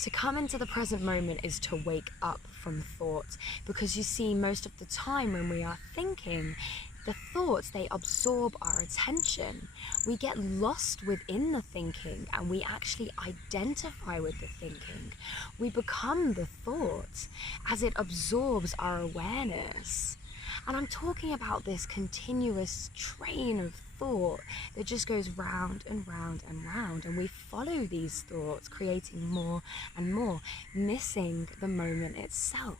To come into the present moment is to wake up from thought, because you see, most of the time when we are thinking, the thoughts, they absorb our attention. We get lost within the thinking and we actually identify with the thinking. We become the thought as it absorbs our awareness. And I'm talking about this continuous train of thought that just goes round and round and round, and we follow these thoughts, creating more and more, missing the moment itself.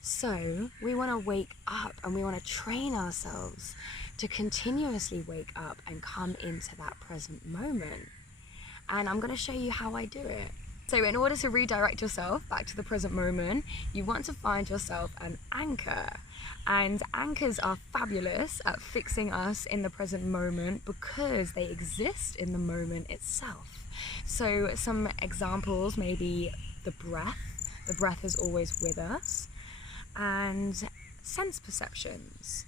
So we want to wake up, and we want to train ourselves to continuously wake up and come into that present moment. And I'm going to show you how I do it. So in order to redirect yourself back to the present moment, you want to find yourself an anchor. And anchors are fabulous at fixing us in the present moment because they exist in the moment itself. So some examples, maybe the breath. The breath is always with us. And sense perceptions.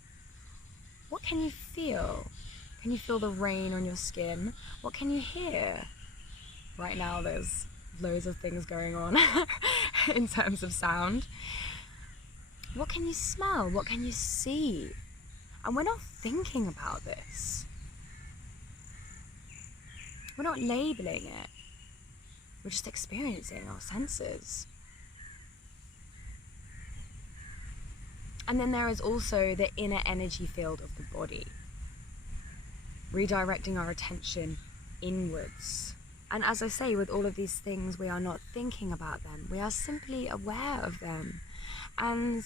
What can you feel? Can you feel the rain on your skin? What can you hear? Right now there's loads of things going on in terms of sound. What can you smell? What can you see? And we're not thinking about this. We're not labeling it. We're just experiencing our senses. And then there is also the inner energy field of the body, redirecting our attention inwards. And as I say, with all of these things, we are not thinking about them. We are simply aware of them. And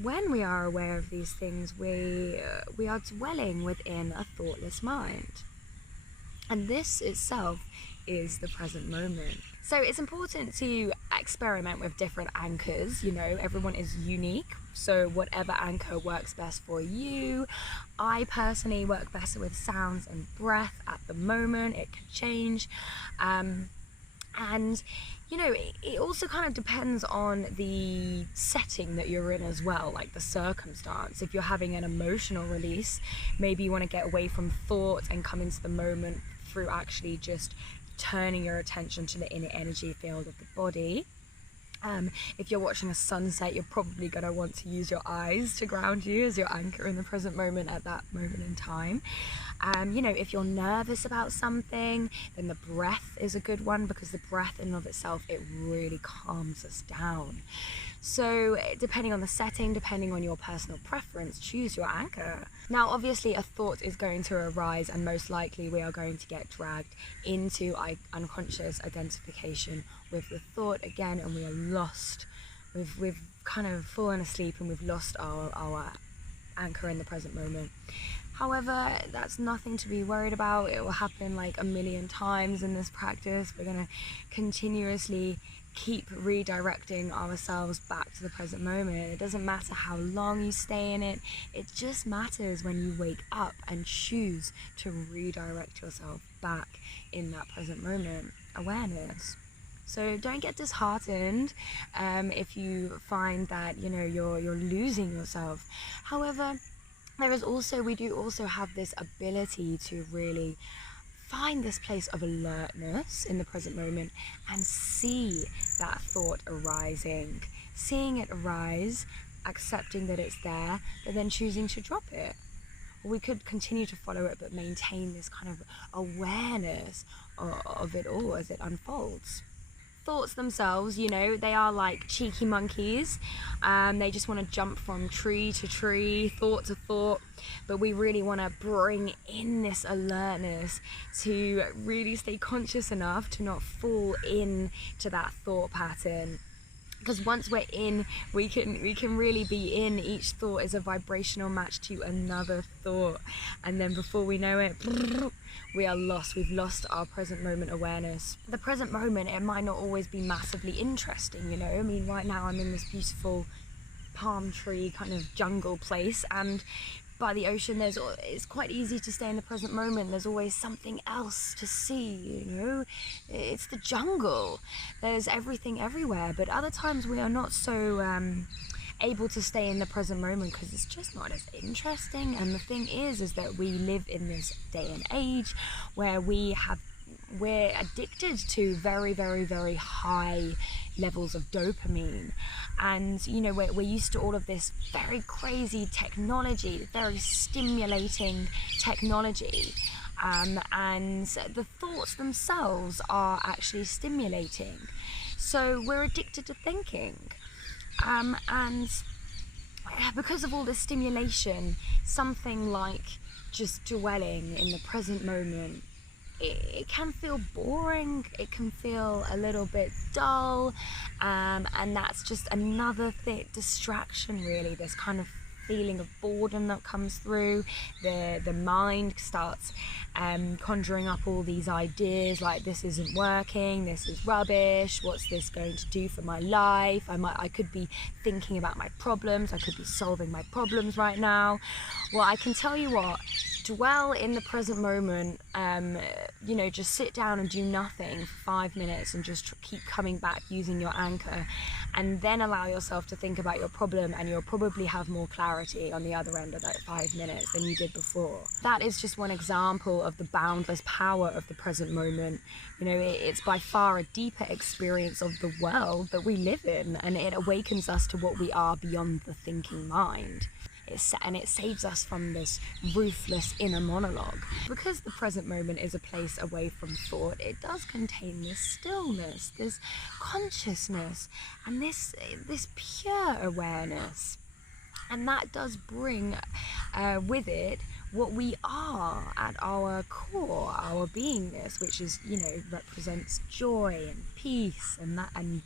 when we are aware of these things, we are dwelling within a thoughtless mind. And this itself is the present moment. So it's important to experiment with different anchors. You know, everyone is unique. So whatever anchor works best for you. I personally work better with sounds and breath at the moment. It can change. And you know, it also kind of depends on the setting that you're in as well, like the circumstance. If you're having an emotional release, maybe you want to get away from thought and come into the moment through actually just turning your attention to the inner energy field of the body. If you're watching a sunset, you're probably going to want to use your eyes to ground you as your anchor in the present moment at that moment in time. You know, if you're nervous about something, then the breath is a good one, because the breath in and of itself, it really calms us down. So depending on the setting, depending on your personal preference, choose your anchor. Now, obviously, a thought is going to arise, and most likely we are going to get dragged into unconscious identification with the thought again, and we are lost. We've kind of fallen asleep and we've lost our anchor in the present moment. However, that's nothing to be worried about. It will happen like a million times in this practice. We're going to continuously keep redirecting ourselves back to the present moment. It doesn't matter how long you stay in it. It just matters when you wake up and choose to redirect yourself back in that present moment awareness. So don't get disheartened if you find that, you know, you're losing yourself. However, we do also have this ability to really find this place of alertness in the present moment and see that thought arising, seeing it arise, accepting that it's there, but then choosing to drop it. Or we could continue to follow it, but maintain this kind of awareness of it all as it unfolds. Thoughts themselves, you know, they are like cheeky monkeys. They just want to jump from tree to tree, thought to thought, but we really want to bring in this alertness to really stay conscious enough to not fall into that thought pattern. Because once we're in, we can really be in. Each thought is a vibrational match to another thought, and then before we know it, we are lost. We've lost our present moment awareness. The present moment, it might not always be massively interesting, you know. I mean, right now I'm in this beautiful palm tree kind of jungle place, and by the ocean, it's quite easy to stay in the present moment. There's always something else to see, you know. It's the jungle. There's everything everywhere. But other times we are not so able to stay in the present moment because it's just not as interesting. And the thing is that we live in this day and age where we we're addicted to very, very, very high levels of dopamine. And, you know, we're used to all of this very crazy technology, very stimulating technology. And the thoughts themselves are actually stimulating. So we're addicted to thinking. And because of all this stimulation, something like just dwelling in the present moment, it can feel boring, it can feel a little bit dull, and that's just another distraction, really. This kind of feeling of boredom that comes through. The mind starts conjuring up all these ideas like, this isn't working, this is rubbish, what's this going to do for my life? I could be thinking about my problems, I could be solving my problems right now. Well, I can tell you what, dwell in the present moment. You know, just sit down and do nothing for 5 minutes and just keep coming back using your anchor, and then allow yourself to think about your problem, and you'll probably have more clarity on the other end of that 5 minutes than you did before. That is just one example of the boundless power of the present moment. You know, it's by far a deeper experience of the world that we live in, and it awakens us to what we are beyond the thinking mind. And it saves us from this ruthless inner monologue. Because the present moment is a place away from thought, it does contain this stillness, this consciousness, and this pure awareness. And that does bring with it what we are at our core, our beingness, which is, you know, represents joy and peace and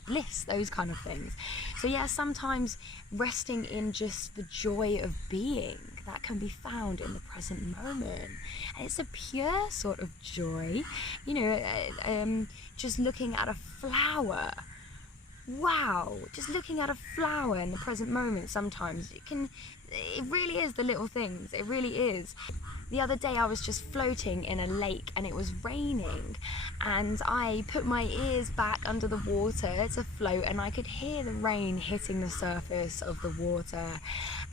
bliss, those kind of things. So yeah, sometimes resting in just the joy of being, that can be found in the present moment. And it's a pure sort of joy, you know, just looking at a flower. Wow, just looking at a flower in the present moment, sometimes it really is the little things, it really is. The other day I was just floating in a lake and it was raining, and I put my ears back under the water to float, and I could hear the rain hitting the surface of the water,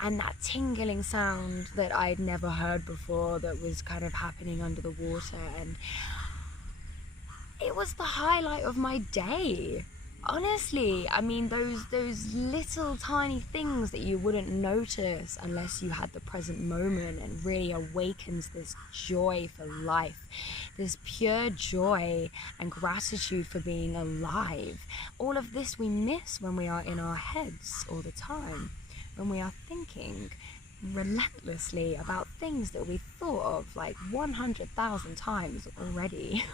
and that tingling sound that I'd never heard before that was kind of happening under the water, and it was the highlight of my day. Honestly, I mean, those little tiny things that you wouldn't notice unless you had the present moment, and really awakens this joy for life, this pure joy and gratitude for being alive. All of this we miss when we are in our heads all the time, when we are thinking relentlessly about things that we thought of like 100,000 times already.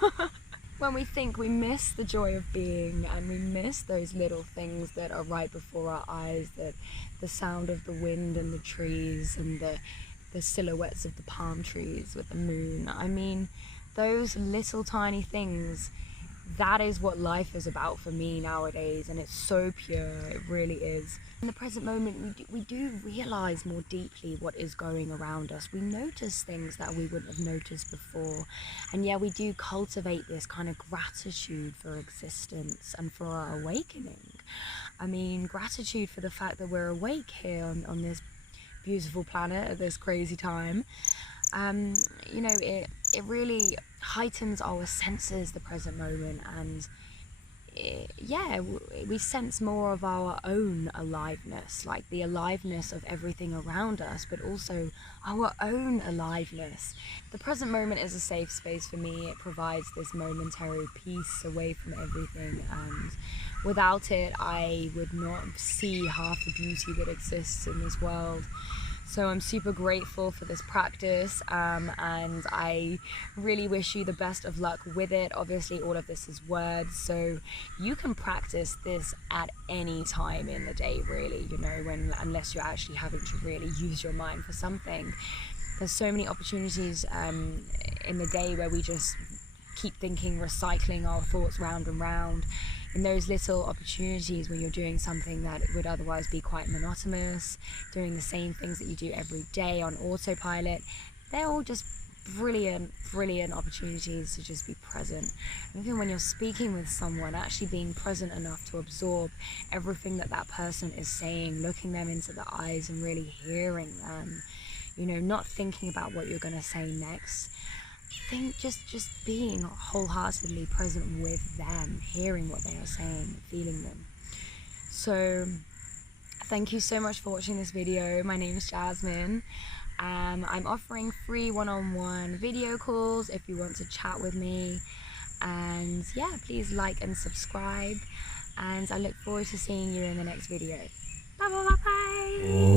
When we think, we miss the joy of being, and we miss those little things that are right before our eyes, that the sound of the wind and the trees, and the silhouettes of the palm trees with the moon. I mean, those little tiny things, that is what life is about for me nowadays, and it's so pure, it really is. In the present moment, we do realize more deeply what is going around us. We notice things that we wouldn't have noticed before, and yeah, we do cultivate this kind of gratitude for existence and for our awakening. I mean, gratitude for the fact that we're awake here on this beautiful planet at this crazy time. You know, it really heightens our senses, the present moment, and we sense more of our own aliveness, like the aliveness of everything around us, but also our own aliveness. The present moment is a safe space for me. It provides this momentary peace away from everything, and without it I would not see half the beauty that exists in this world. So I'm super grateful for this practice, and I really wish you the best of luck with it. Obviously, all of this is words, so you can practice this at any time in the day, really, you know, unless you're actually having to really use your mind for something. There's so many opportunities in the day where we just keep thinking, recycling our thoughts round and round. In those little opportunities when you're doing something that would otherwise be quite monotonous, doing the same things that you do every day on autopilot, they're all just brilliant opportunities to just be present. Even when you're speaking with someone, actually being present enough to absorb everything that person is saying, looking them into the eyes and really hearing them, you know, not thinking about what you're going to say next. think just being wholeheartedly present with them, hearing what they are saying, feeling them. So thank you so much for watching this video. My name is Jasmine. I'm offering free one-on-one video calls if you want to chat with me. And yeah, please like and subscribe. And I look forward to seeing you in the next video. Bye bye bye bye.